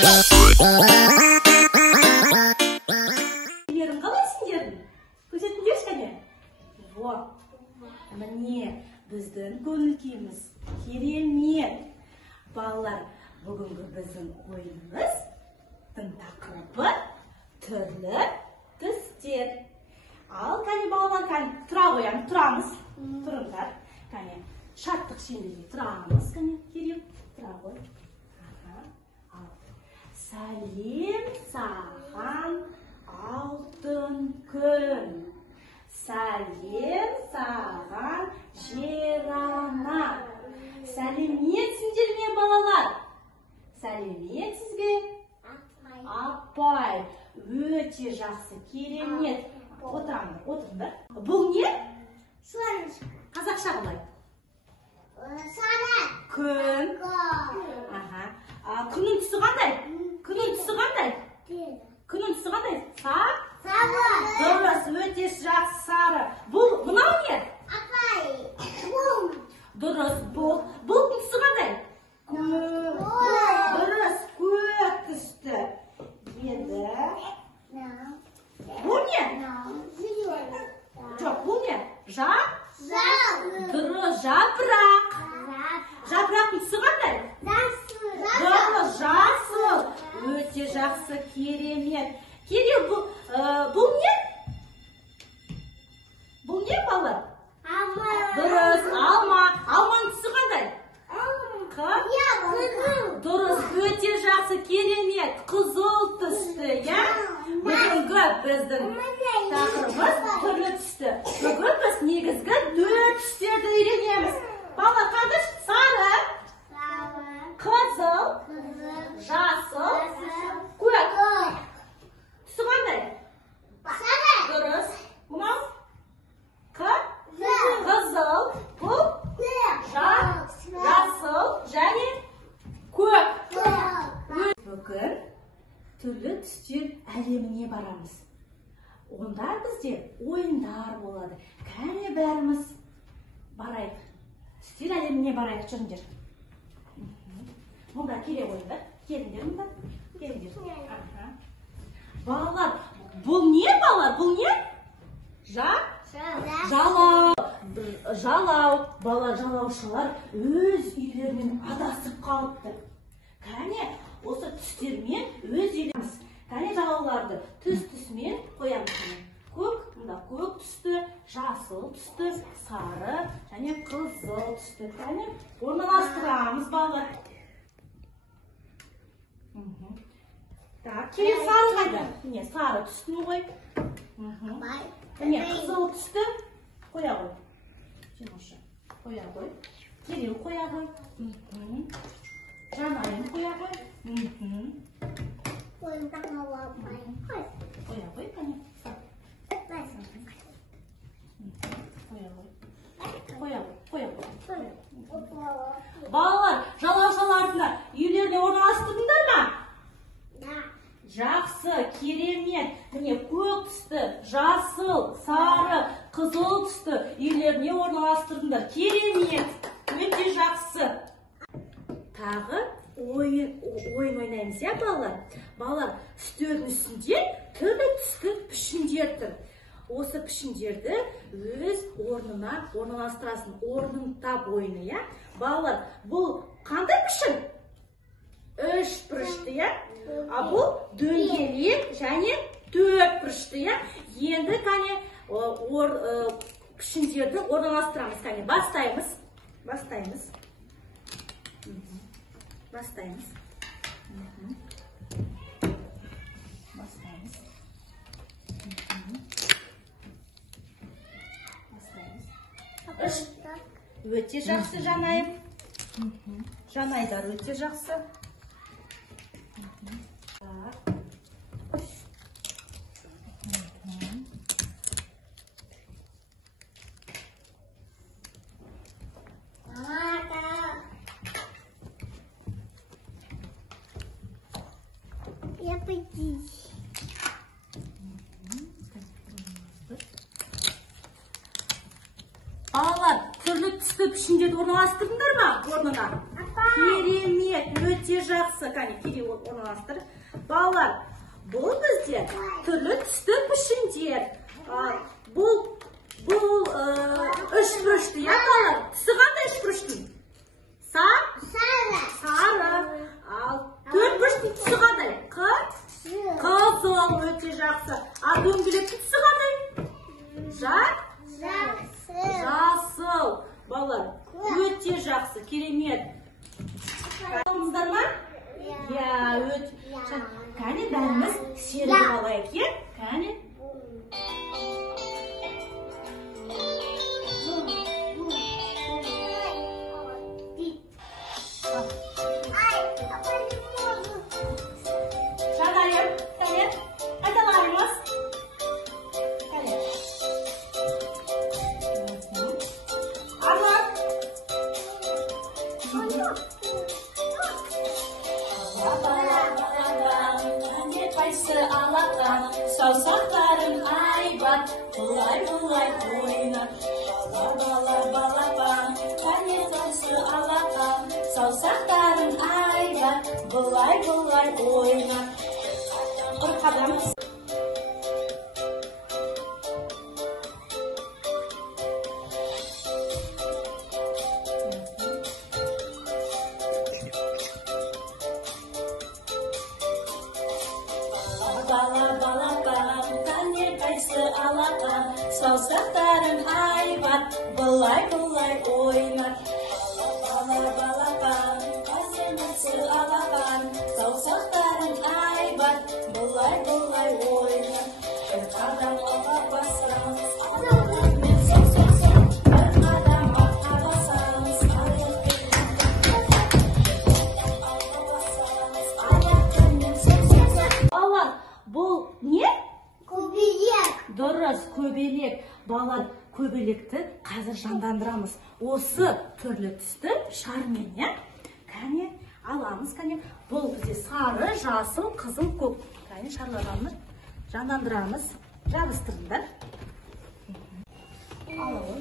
Сендердің қалай сендердің? Көрсетіңдерші кәне? Вот. Міне, біздің көңіл күйіміз керемет. Балалар, бүгінгі біздің ойынымыздың тақырыбы түрлі түстер. Ал кәне балалар, кәне тұра қоямыз, тұрамыз. Тұрыңдар. Кәне шаттық шеңберге тұрамыз. Кәне керек, тұра қой. Сәлем саған алтын күн. Сәлем саған жер ана. Сәлеметсіңдер ме балалар? Сәлеметсіз бе? Апай, өте жақсы, керемет. Отырыңдар. Бұл не? Қазақша қалай? Күн. Күннің түсі қандай? Күннің түсі қандай? Күннің түсі қандай? Сары. Дұрыс, өте жақсы, сары. Бұл мынау не? Дұрыс, бұлттың түсі қандай? Дұрыс, көк түсті. Еді. Бұл не? Жоқ, бұл не? Дұрыс, жапырақ. Жапырақтың түсі қандай? Дұрыс, жасыл. Өте жақсы, керемет. Керемет, бұл не? Бұл не балалар? Дұрыс, алма. Алманың түсі қандай? Дұрыс, өте жақсы, керемет. Қызыл түсті, я? Бүгінгі біздің тақырыбымыз түрлі түсті. Бүгін біз негізгі 4 түстерді үйренеміз. Балалар, қандай? Сары, қызыл, жасыл, көк. Түсі қандай? Дұрыс. Мынау? Қызыл, бұл жасыл және көк. Бүгін түрлі түстер әлеміне барамыз. Онда бізде ойындар болады. Кәне бәріміз барайық. Түстер әлеміне барайық, жүріңдер. Мұнда келе қойыңдар. Келіңдер мұнда. Келіңдер. Балалар, бұл не балалар? Бұл не? Жалау. Жалау. Бала жалаушылар өз үйлерінен адасып қалыпты. Кәне, осы түстермен өз үйлеріміз. Кәне жалауларды түс-түсімен қоямыз. Көк, мұнда көк түсті, жасыл түсті, сары және қызыл түсті. Кәне, орналастырамыз балалар. Так, келе сары қайда? Міне, сары түстін қой. Міне, қызыл түсті. Қоя қой. Қоя қой. Кереу қоя қой. Жанайын қоя қой. Қоя қой, кәне. Қоя қой. Балалар, жалаушаларына үйлеріне орналастырдыңдар ма? Жақсы, керемет. Міне көк түсті, жасыл, сары, қызыл түсті үйлеріне орналастырдыңдар. Керемет, өте жақсы. Тағы ойын ойнаймыз, я балалар? Балалар, үстелдің үстінде түрлі түсті пішіндер тұр. Осы пішіндерді өз орнына орналастырасың. Орнын тап ойыны, я? Балалар, бұл қандай пішін? 3 бұрышты, я? А бұл дөңгелек және 4 бұрышты, я? Енді кәне пішіндерді орналастырамыз. Кәне бастаймыз. Бастаймыз. Өте жақсы, Жанайым. Жанайдар өте жақсы. Балалар, түрлі түсті пішіндерді орналастырдыңдар ма орнына? Керемет, өте жақсы. Кәне, келе орналастыр. Балалар, бұл бізде түрлі түсті пішіндер. Бұл үш бұрышты, я балалар? Түсі қандай үш бұрыштың? Сары. Ал төрт бұрыштың түсі қандай? Қызыл, өте жақсы. Ал дөңгелектің түсі қандай? Жасыл. Балалар, өте жақсы, керемет. Қалыңыздар ма? Иә, өте. Кәне, бәріміз серіліп алайық, е? Кәне. Жанайым, кәне, айталарыңыз. Кәне. Арнап. Саусақтарың айбат, бұлай ойнап. Бала, кәне қайсы алақан. Саусақтарың айбат, бұлай ойнап. Қырқадам. Бала, кәне қайсы алақан. Саусақтарың айбат, бұлай ойнап. Бала, қайсы алақан. Саусақтарың айбат, бұлай ойнап. Бір қадам алға басам, аяқпен соқ. Бір қадам алға басам, аяқпен соқ. Балалар, бұл не? Көбелек. Дұрыс, көбелек. Балалар, көбелекті қазір жандандырамыз. Осы түрлі түсті шармен, е? Кәне, аламыз, кәне. Бұл бізде сары, жасыл, қызыл, көк. Кәне, шарларымыз жандандырамыз. Жабыстырыңдар. Аламыз.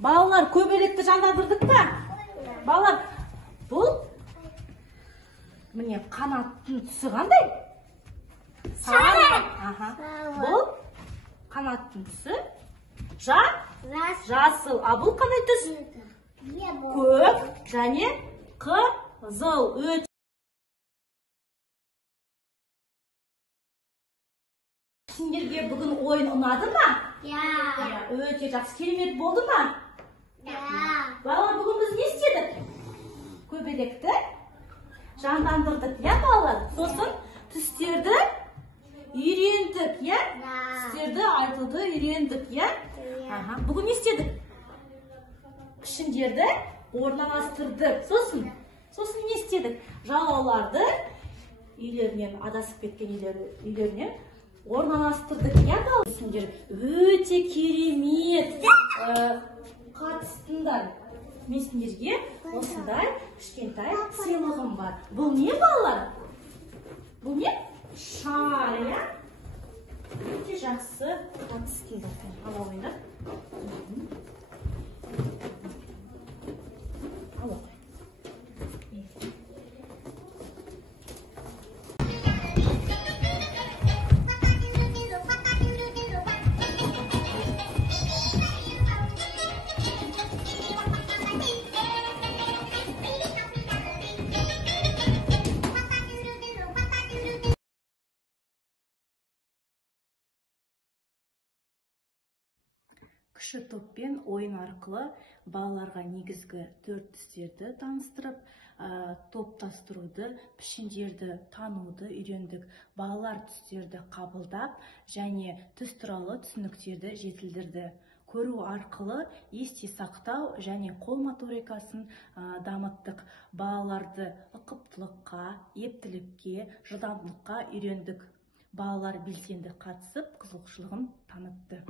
Балалар, көбелекті жандандырдық па? Балалар, бұл міне қанаттың түсі қандай? Сары. Бұл қанаттың түсі жасыл. А бұл қандай түс? Көк және қызыл. Сендерге бүгін ойын ұнады ма? Өте жақсы, керемет болды ма? Балалар, бүгін біз не істедік? Көбелекті жандандырдық, я балалар? Сосын түстерді үйрендік, я? Түстерді айтуды үйрендік, я? Бүгін не істедік? Пішіндерді орналастырдық. Сосын не істедік? Жалауларды үйлерінен, адасып кеткен үйлерінен орналастырдық, я балалар? Өте керемет қатыстыңдар. Мен сендерге осындай кішкентай сыйлығым бар. Бұл не, балалар? Бұл не? Шар, я? Өте жақсы қатыстыңдар. Ала ойнап. Ала ойнап. кіші топпен ойын арқылы балаларға негізгі 4 түстерді таныстырып, топтастыруды, пішіндерді тануды үйрендік. Балалар түстерді қабылдап және түс туралы түсініктерді жетілдірді. Көру арқылы есте сақтау және қол моторикасын дамыттық. Балаларды ұқыптылыққа, ептілікке, жылдамдылыққа үйрендік. Балалар белсенді қатысып, қызығушылығын танытты.